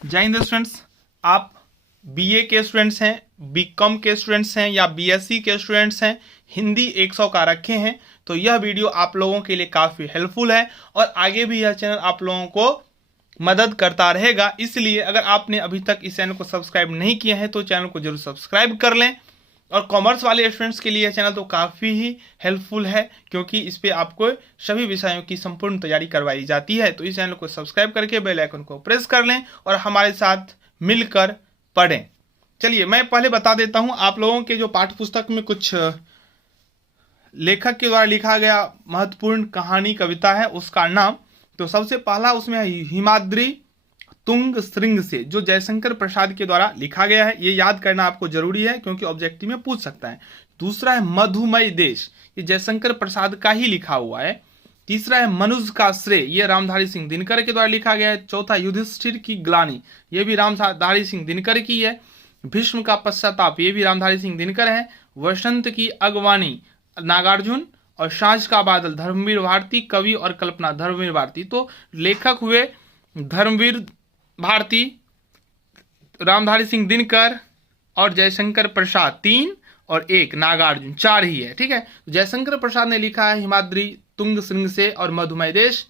जय हिंद स्टूडेंट्स। आप बीए के स्टूडेंट्स हैं, बीकॉम के स्टूडेंट्स हैं या बीएससी के स्टूडेंट्स हैं, हिंदी 100 का रखे हैं तो यह वीडियो आप लोगों के लिए काफ़ी हेल्पफुल है और आगे भी यह चैनल आप लोगों को मदद करता रहेगा। इसलिए अगर आपने अभी तक इस चैनल को सब्सक्राइब नहीं किया है तो चैनल को जरूर सब्सक्राइब कर लें। और कॉमर्स वाले स्टूडेंट्स के लिए यह चैनल तो काफ़ी ही हेल्पफुल है क्योंकि इस पे आपको सभी विषयों की संपूर्ण तैयारी करवाई जाती है। तो इस चैनल को सब्सक्राइब करके बेल आइकन को प्रेस कर लें और हमारे साथ मिलकर पढ़ें। चलिए मैं पहले बता देता हूं आप लोगों के जो पाठ्य पुस्तक में कुछ लेखक के द्वारा लिखा गया महत्वपूर्ण कहानी कविता है उसका नाम। तो सबसे पहला उसमें हिमाद्री तुंग श्रृंग से, जो जयशंकर प्रसाद के द्वारा लिखा गया है। ये याद करना आपको जरूरी है क्योंकि ऑब्जेक्टिव में पूछ सकता है। दूसरा है मधुमय देश, ये जयशंकर प्रसाद का ही लिखा हुआ है। तीसरा है मनुज का श्रेय, ये रामधारी सिंह दिनकर के द्वारा लिखा गया है। चौथा युधिष्ठिर की ग्लानि, ये भी रामधारी सिंह दिनकर की है। भीष्म का पश्चाताप, ये भी रामधारी सिंह दिनकर है। वसंत की अगवानी नागार्जुन, और सांझ का बादल धर्मवीर भारती, कवि और कल्पना धर्मवीर भारती। तो लेखक हुए धर्मवीर भारती, रामधारी सिंह दिनकर और जयशंकर प्रसाद 3 और 1 नागार्जुन 4 ही है। ठीक है, जयशंकर प्रसाद ने लिखा है हिमाद्री तुंग श्रृंग से और मधुमय देश।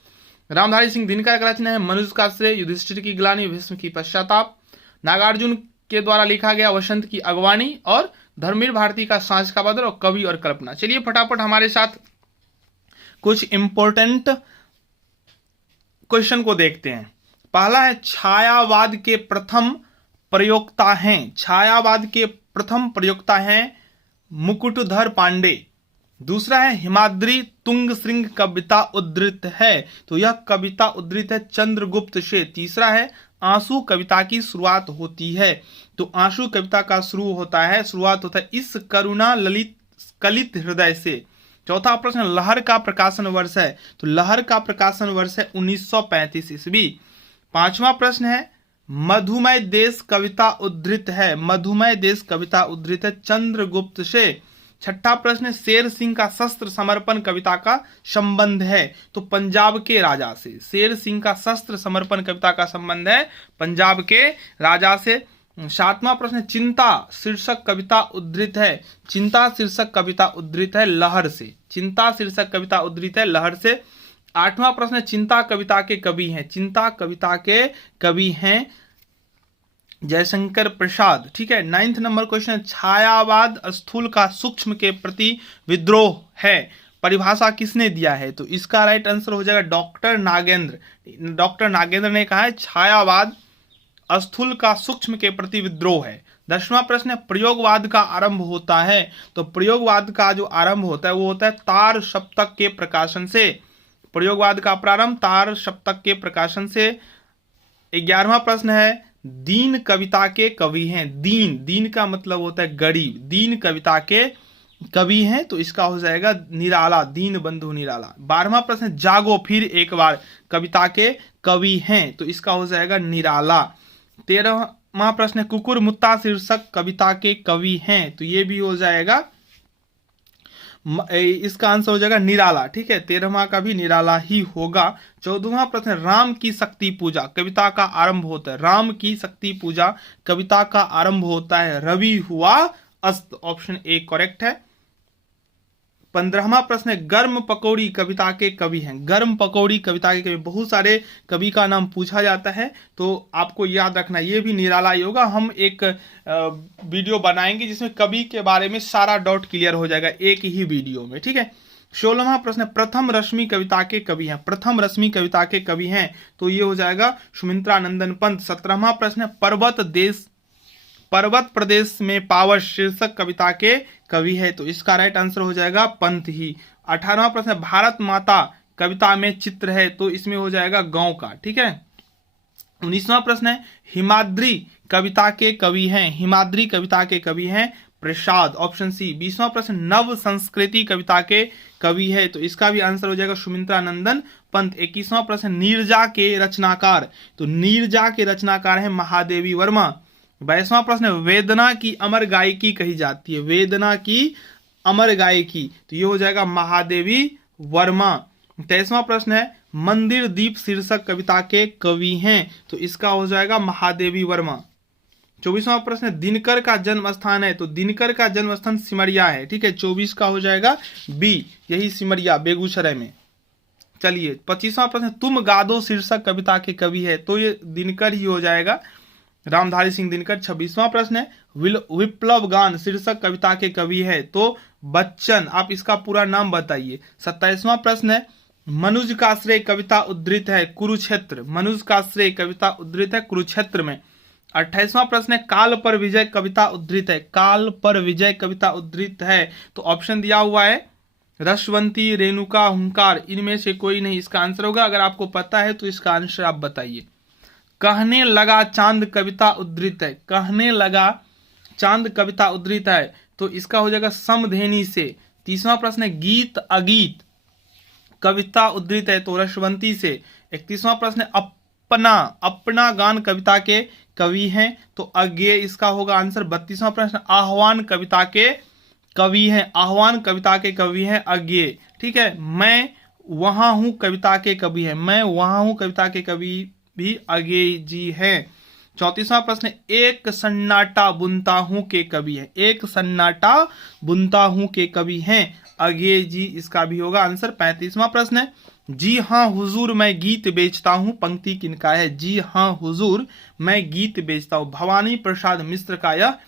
रामधारी सिंह दिनकर का रचना है मनुज का श्रेय, युधिष्ठिर की ग्लानि, भीष्म की पश्चाताप। नागार्जुन के द्वारा लिखा गया वसंत की अगवानी और धर्मवीर भारती का सांझ का बादल और कवि और कल्पना। चलिए फटाफट हमारे साथ कुछ इंपॉर्टेंट क्वेश्चन को देखते हैं। पहला है छायावाद के प्रथम प्रयोक्ता हैं। छायावाद के प्रथम प्रयोक्ता हैं मुकुटधर पांडे। दूसरा है हिमाद्री तुंग श्रृंग कविता उद्धृत है, तो यह कविता उद्धृत है चंद्रगुप्त से। तीसरा है आंसू कविता की शुरुआत होती है, तो आंसू कविता का शुरुआत होता है इस करुणा ललित कलित हृदय से। चौथा प्रश्न लहर का प्रकाशन वर्ष है, तो लहर का प्रकाशन वर्ष है 1935 ईस्वी। पांचवा प्रश्न है मधुमय देश कविता उद्धृत है, मधुमय देश कविता उद्धृत है चंद्रगुप्त से। छठा प्रश्न शेर सिंह का शस्त्र समर्पण कविता का संबंध है, तो पंजाब के राजा से। शेर सिंह का शस्त्र समर्पण कविता का संबंध है पंजाब के राजा से। सातवां प्रश्न चिंता शीर्षक कविता उद्धृत है, चिंता शीर्षक कविता उद्धृत है लहर से। चिंता शीर्षक कविता उद्धृत है लहर से। आठवां प्रश्न चिंता कविता के कवि हैं, चिंता कविता के कवि हैं जयशंकर प्रसाद। ठीक है, 9वां नंबर क्वेश्चन छायावाद स्थूल का सूक्ष्म के प्रति विद्रोह है, परिभाषा किसने दिया है, तो इसका राइट आंसर हो जाएगा डॉक्टर नागेंद्र। डॉक्टर नागेंद्र ने कहा है छायावाद स्थूल का सूक्ष्म के प्रति विद्रोह है। 10वां प्रश्न प्रयोगवाद का आरंभ होता है, तो प्रयोगवाद का जो आरंभ होता है वो होता है तार सप्तक के प्रकाशन से। प्रयोगवाद का प्रारंभ तार सप्तक के प्रकाशन से। 11वां प्रश्न है दीन कविता के कवि हैं। दीन का मतलब होता है गरीब, दीन कविता के कवि हैं, तो इसका हो जाएगा निराला, दीन बंधु निराला। 12वां प्रश्न जागो फिर एक बार कविता के कवि हैं, तो इसका हो जाएगा निराला। 13वां प्रश्न कुकुर मुत्ता शीर्षक कविता के कवि हैं, तो ये भी हो जाएगा, इसका आंसर हो जाएगा निराला। ठीक है, 13वां का भी निराला ही होगा। 14वां प्रश्न राम की शक्ति पूजा कविता का आरंभ होता है, राम की शक्ति पूजा कविता का आरंभ होता है रवि हुआ अस्त, ऑप्शन ए करेक्ट है। 15वां प्रश्न गर्म पकौड़ी कविता के कवि हैं। गर्म पकौड़ी कविता के कवि, बहुत सारे कवि का नाम पूछा जाता है तो आपको याद रखना ये भी निराला ही होगा। हम एक वीडियो बनाएंगे जिसमें कवि के बारे में सारा डाउट क्लियर हो जाएगा एक ही वीडियो में। ठीक है, 16वां प्रश्न प्रथम रश्मि कविता के कवि हैं। प्रथम रश्मि कविता के कवि हैं, तो ये हो जाएगा सुमित्रा नंदन पंत। 17वां प्रश्न पर्वत प्रदेश में पावस शीर्षक कविता के कवि है, तो इसका राइट आंसर हो जाएगा पंत ही। 18वां प्रश्न भारत माता कविता में चित्र है, तो इसमें हो जाएगा गांव का। ठीक है, 19वां प्रश्न है हिमाद्री कविता के कवि हैं। हिमाद्री कविता के कवि हैं प्रसाद, ऑप्शन सी। 20वां प्रश्न नव संस्कृति कविता के कवि है, तो इसका भी आंसर हो जाएगा सुमित्रा नंदन पंत। 21वां प्रश्न नीरजा के रचनाकार, तो नीरजा के रचनाकार है महादेवी वर्मा। 22वां प्रश्न वेदना की अमर गायकी कही जाती है, वेदना की अमर गायकी, तो ये हो जाएगा महादेवी वर्मा। 23वां प्रश्न है मंदिर दीप शीर्षक कविता के कवि हैं, तो इसका हो जाएगा महादेवी वर्मा। 24वां प्रश्न है दिनकर का जन्म स्थान है, तो दिनकर का जन्म स्थान सिमरिया है, ठीक है। 24 का हो जाएगा बी, यही सिमरिया बेगूसराय में। चलिए 25वां प्रश्न तुम गादो शीर्षक कविता के कवि है, तो ये दिनकर ही हो जाएगा, रामधारी सिंह दिनकर। 26वां प्रश्न है विप्लव गान शीर्षक कविता के कवि है, तो बच्चन। आप इसका पूरा नाम बताइए। 27वां प्रश्न है मनुज का श्रेय कविता उद्धृत है कुरुक्षेत्र, मनुज का श्रेय कविता उद्धृत है कुरुक्षेत्र में। 28वां प्रश्न है काल पर विजय कविता उद्धृत है, काल पर विजय कविता उद्धृत है, तो ऑप्शन दिया हुआ है रसवंती, रेणुका, हुंकार, इनमें से कोई नहीं इसका आंसर होगा। अगर आपको पता है तो इसका आंसर आप बताइए। कहने लगा चांद कविता उद्धृत है, कहने लगा चांद कविता उद्धृत है, तो इसका हो जाएगा समधेनी से। 30वां प्रश्न है गीत अगीत कविता उद्धृत है, तो रसवंती से। 31वां प्रश्न है अपना, अपना गान कविता के कवि हैं, तो अज्ञेय इसका होगा आंसर। 32वां प्रश्न आह्वान कविता के कवि हैं, आह्वान कविता के कवि हैं अज्ञेय, ठीक है। मैं वहां हूं कविता के कवि हैं, मैं वहां हूं कविता के कवि भी अज्ञेय जी हैं। 34वां प्रश्न एक सन्नाटा बुनता हूं के कवि हैं, एक सन्नाटा बुनता हूं के कवि हैं अज्ञेय जी, इसका भी होगा आंसर। 35वां प्रश्न है जी हाँ हुजूर मैं गीत बेचता हूं, पंक्ति किनका है, जी हाँ हुजूर मैं गीत बेचता हूं, भवानी प्रसाद मिश्र का यह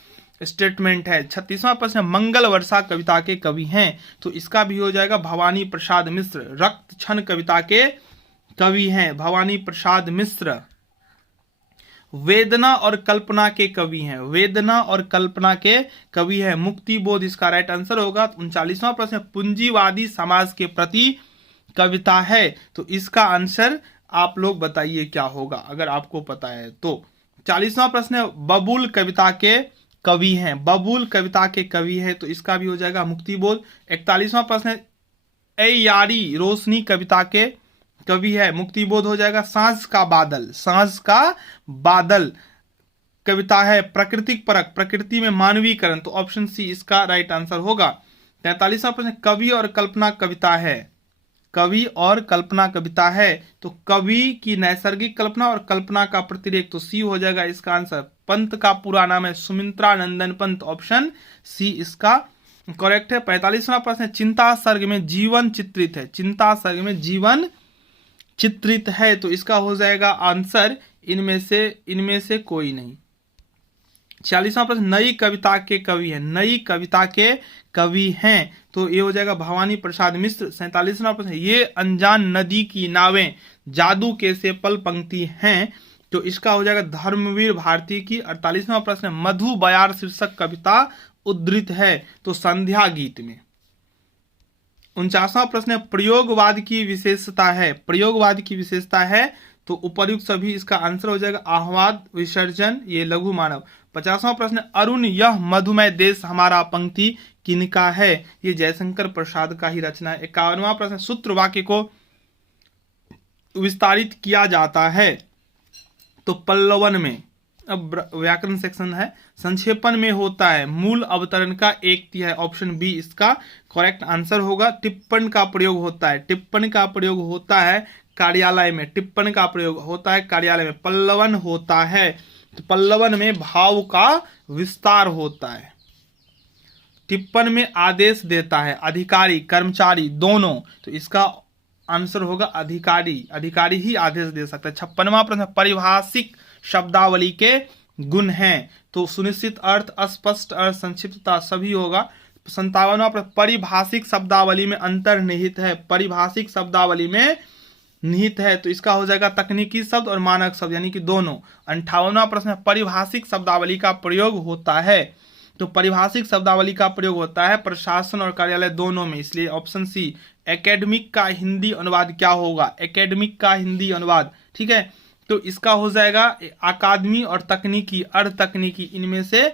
स्टेटमेंट है। 36वां प्रश्न मंगल वर्षा कविता के कवि हैं, तो इसका भी हो जाएगा भवानी प्रसाद मिश्र। रक्त क्षण कविता के कवि हैं भवानी प्रसाद मिश्र। वेदना और कल्पना के कवि हैं, वेदना और कल्पना के कवि हैं मुक्ति बोध, इसका राइट आंसर होगा। 39वां प्रश्न पूंजीवादी समाज के प्रति कविता है, तो इसका आंसर आप लोग बताइए क्या होगा अगर आपको पता है तो। 40वां प्रश्न है बबूल कविता के कवि हैं, बबूल कविता के कवि है, तो इसका भी हो जाएगा मुक्ति बोध। 41वां प्रश्न है ए यारी रोशनी कविता के कवि है, मुक्ति बोध हो जाएगा। सांझ का बादल, सांझ का बादल कविता है प्राकृतिक परक, प्रकृति में मानवीकरण, तो ऑप्शन सी इसका राइट आंसर होगा। 43वां प्रश्न कवि और कल्पना कविता है, कवि और कल्पना कविता है, तो कवि की नैसर्गिक कल्पना और कल्पना का प्रतिरेक, तो सी हो जाएगा इसका आंसर। पंत का पूरा नाम है सुमित्रा नंदन पंत, ऑप्शन सी इसका करेक्ट है। 45वां प्रश्न चिंता सर्ग में जीवन चित्रित है, चिंता सर्ग में जीवन चित्रित है, तो इसका हो जाएगा आंसर इनमें से कोई नहीं। 46वां प्रश्न नई कविता के कवि हैं, नई कविता के कवि हैं, तो ये हो जाएगा भवानी प्रसाद मिश्र। 47वां प्रश्न ये अनजान नदी की नावें जादू के से पल पंक्ति हैं, तो इसका हो जाएगा धर्मवीर भारती की। 48वां प्रश्न मधु बयार शीर्षक कविता उद्धृत है, तो संध्या गीत में। 49वां प्रश्न प्रयोगवाद की विशेषता है, प्रयोगवाद की विशेषता है, तो उपर्युक्त सभी इसका आंसर हो जाएगा आहवाद विसर्जन, ये लघु मानव। 50वां प्रश्न अरुण यह मधुमय देश हमारा पंक्ति किनका है, ये जयशंकर प्रसाद का ही रचना है। 51वां प्रश्न सूत्र वाक्य को विस्तारित किया जाता है, तो पल्लवन में, अब व्याकरण सेक्शन है, संक्षेपण में होता है, मूल अवतरण का 1/3, ऑप्शन बी इसका करेक्ट आंसर होगा। टिप्पण का प्रयोग होता है, टिप्पण का प्रयोग होता है कार्यालय में, टिप्पण का प्रयोग होता है कार्यालय में। पल्लवन होता है, तो पल्लवन में भाव का विस्तार होता है। टिप्पण में आदेश देता है अधिकारी कर्मचारी दोनों, तो इसका आंसर होगा अधिकारी, अधिकारी ही आदेश दे सकता है। 56वां प्रश्न परिभाषिक शब्दावली के गुण हैं, तो सुनिश्चित अर्थ, अस्पष्ट अर्थ, संक्षिप्तता सभी होगा। 57वां प्रश्न परिभाषिक शब्दावली में अंतर्निहित है, परिभाषिक शब्दावली में निहित है, तो इसका हो जाएगा तकनीकी शब्द और मानक शब्द यानी कि दोनों। 58वां प्रश्न परिभाषिक शब्दावली का प्रयोग होता है, तो परिभाषिक शब्दावली का प्रयोग होता है प्रशासन और कार्यालय दोनों में, इसलिए ऑप्शन सी। एकेडमिक का हिंदी अनुवाद क्या होगा, एकेडमिक का हिंदी अनुवाद, ठीक है, तो इसका हो जाएगा अकादमी और तकनीकी, अर्ध तकनीकी, इनमें से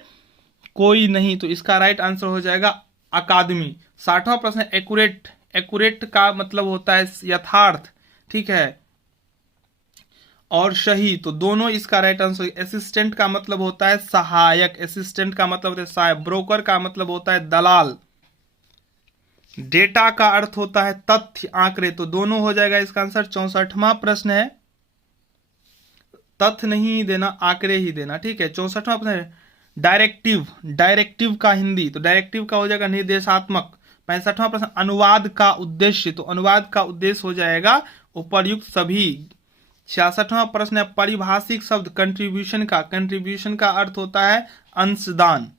कोई नहीं, तो इसका राइट आंसर हो जाएगा अकादमी। 60वां प्रश्न एक्यूरेट, एक्यूरेट का मतलब होता है यथार्थ, ठीक है, और सही, तो दोनों इसका राइट आंसर। असिस्टेंट का मतलब होता है सहायक, असिस्टेंट का मतलब होता है सहायक। ब्रोकर का मतलब होता है दलाल। डेटा का अर्थ होता है तथ्य, आंकड़े, तो दोनों हो जाएगा इसका आंसर। 64वां प्रश्न है, तथ्य नहीं देना, आंकड़े ही देना, ठीक है। 64वां प्रश्न है डायरेक्टिव, डायरेक्टिव का हिंदी, तो डायरेक्टिव का हो जाएगा निर्देशात्मक। 65वां प्रश्न अनुवाद का उद्देश्य, तो अनुवाद का उद्देश्य हो जाएगा उपर्युक्त सभी। 66वां प्रश्न है पारिभाषिक शब्द कंट्रीब्यूशन का, कंट्रीब्यूशन का अर्थ होता है अंशदान।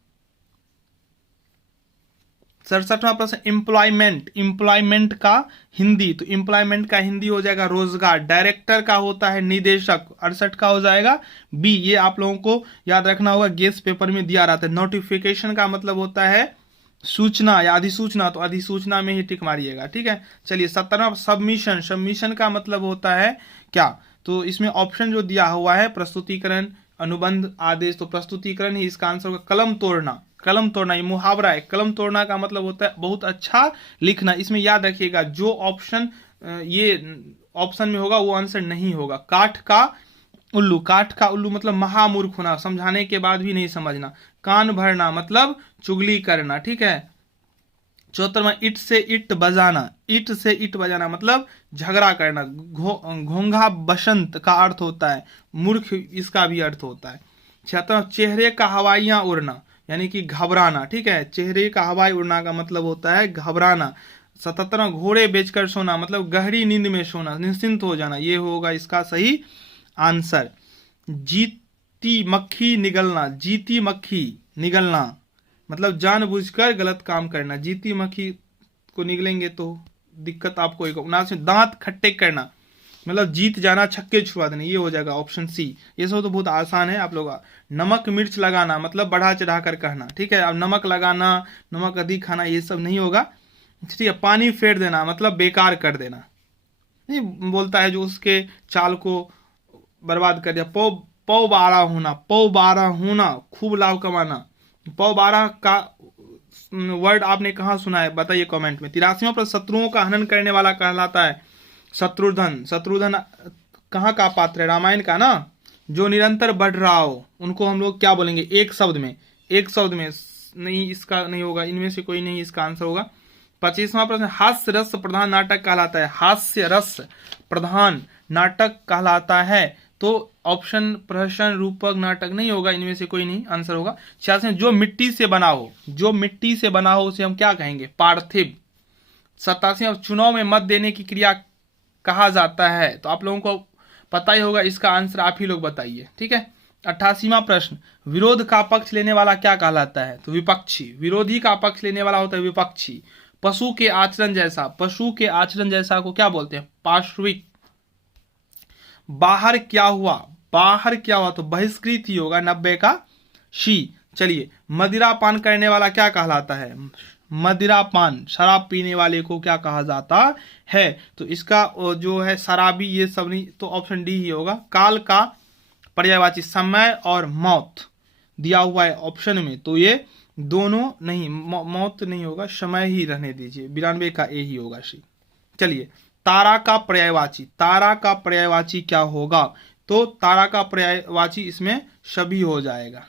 67वां प्रश्न एम्प्लॉयमेंट, एम्प्लॉयमेंट का हिंदी, तो एम्प्लॉयमेंट का हिंदी हो जाएगा रोजगार। डायरेक्टर का होता है निदेशक, 68 का हो जाएगा बी। ये आप लोगों को याद रखना होगा, गेस्ट पेपर में दिया रहता है। नोटिफिकेशन का मतलब होता है सूचना या अधिसूचना, तो अधिसूचना में ही टिक मारिएगा, ठीक है। चलिए 70वां सबमिशन, सबमिशन का मतलब होता है क्या, तो इसमें ऑप्शन जो दिया हुआ है प्रस्तुतिकरण, अनुबंध, आदेश, तो प्रस्तुतिकरण ही इसका आंसर होगा। कलम तोड़ना, कलम तोड़ना ये मुहावरा है। कलम तोड़ना का मतलब होता है बहुत अच्छा लिखना। इसमें याद रखिएगा जो ऑप्शन ये ऑप्शन में होगा वो आंसर नहीं होगा। काठ का उल्लू, काठ का उल्लू मतलब महामूर्ख होना, समझाने के बाद भी नहीं समझना। कान भरना मतलब चुगली करना, ठीक है। 74वां ईट से ईट बजाना, ईट से ईट बजाना मतलब झगड़ा करना। घोंघा बसंत का अर्थ होता है मूर्ख, इसका भी अर्थ होता है। 76वां चेहरे का हवाइयां उड़ना यानी कि घबराना, ठीक है। चेहरे का हवाई उड़ना का मतलब होता है घबराना। 77वां घोड़े बेचकर सोना मतलब गहरी नींद में सोना, निश्चिंत हो जाना, ये होगा इसका सही आंसर। जीती मक्खी निगलना, जीती मक्खी निगलना मतलब जानबूझकर गलत काम करना। जीती मक्खी को निगलेंगे तो दिक्कत आपको होगा। 79 दांत खट्टे करना मतलब जीत जाना, छक्के छुड़ा देना, ये हो जाएगा ऑप्शन सी। ये सब तो बहुत आसान है आप लोग। नमक मिर्च लगाना मतलब बढ़ा चढ़ा कर कहना, ठीक है। अब नमक लगाना, नमक अधिक खाना, ये सब नहीं होगा, ठीक है। पानी फेर देना मतलब बेकार कर देना, नहीं बोलता है जो उसके चाल को बर्बाद कर दिया। पौ बारह होना, पौ बारह होना खूब लाभ कमाना। पौ बारह का वर्ड आपने कहाँ सुना है बताइए कमेंट में। 83वां प्रश्न शत्रुओं का हनन करने वाला कहलाता है शत्रुधन। शत्रुधन कहाँ का पात्र है, रामायण का ना। जो निरंतर बढ़ रहा हो उनको हम लोग क्या बोलेंगे, एक शब्द में, एक शब्द में नहीं, इसका नहीं होगा, इनमें से कोई नहीं इसका आंसर होगा। 25वां प्रश्न हास्य रस प्रधान नाटक कहलाता है, हास्य रस प्रधान नाटक कहलाता है, तो ऑप्शन प्रहसन रूपक नाटक नहीं होगा, इनमें से कोई नहीं आंसर होगा। 86 जो मिट्टी से बना हो, जो मिट्टी से बना हो उसे हम क्या कहेंगे, पार्थिव। 87 चुनाव में मत देने की क्रिया कहा जाता है, तो आप लोगों को पता ही होगा, इसका आंसर आप ही लोग बताइए, ठीक है। 88वां प्रश्न विरोध का पक्ष लेने वाला क्या कहलाता है, तो विपक्षी। विरोधी का पक्ष लेने वाला होता है विपक्षी। पशु के आचरण जैसा, पशु के आचरण जैसा को क्या बोलते हैं, पार्श्विक। बाहर क्या हुआ, बाहर क्या हुआ तो बहिष्कृत ही होगा, 90 का शी। चलिए मदिरा पान करने वाला क्या कहलाता है, मदिरा पान, शराब पीने वाले को क्या कहा जाता है, तो इसका जो है शराबी, ये सब नहीं, तो ऑप्शन डी ही होगा। काल का पर्यायवाची समय और मौत दिया हुआ है ऑप्शन में, तो ये दोनों नहीं, मौत नहीं होगा, समय ही रहने दीजिए, 92 का ए ही होगा सी। चलिए तारा का पर्यायवाची, तारा का पर्यायवाची क्या होगा, तो तारा का पर्यायवाची इसमें सभी हो जाएगा।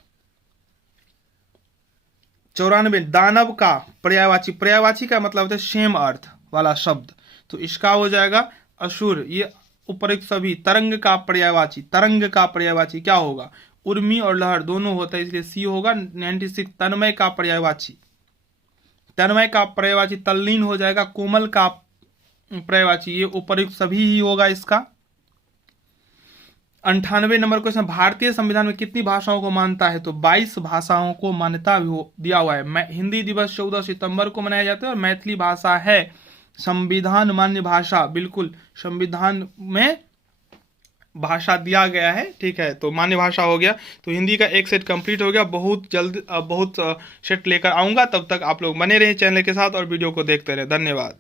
94 दानव का पर्यायवाची, पर्यायवाची का मतलब होता है सेम अर्थ वाला शब्द, तो इसका हो जाएगा असुर, ये उपयुक्त सभी। तरंग का पर्यायवाची, तरंग का पर्यायवाची क्या होगा, उर्मी और लहर दोनों होता है, इसलिए सी होगा। 96 तन्मय का पर्यायवाची, तन्मय का पर्यायवाची तल्लीन हो जाएगा। कोमल का पर्यायवाची, ये उपयुक्त सभी ही होगा इसका। 98 नंबर क्वेश्चन भारतीय संविधान में कितनी भाषाओं को मानता है, तो 22 भाषाओं को मान्यता दिया हुआ है। हिंदी दिवस 14 सितंबर को मनाया जाता है और मैथिली भाषा है संविधान मान्य भाषा, बिल्कुल संविधान में भाषा दिया गया है, ठीक है, तो मान्य भाषा हो गया। तो हिंदी का एक सेट कंप्लीट हो गया, बहुत जल्द बहुत सेट लेकर आऊंगा, तब तक आप लोग बने रहे चैनल के साथ और वीडियो को देखते रहे। धन्यवाद।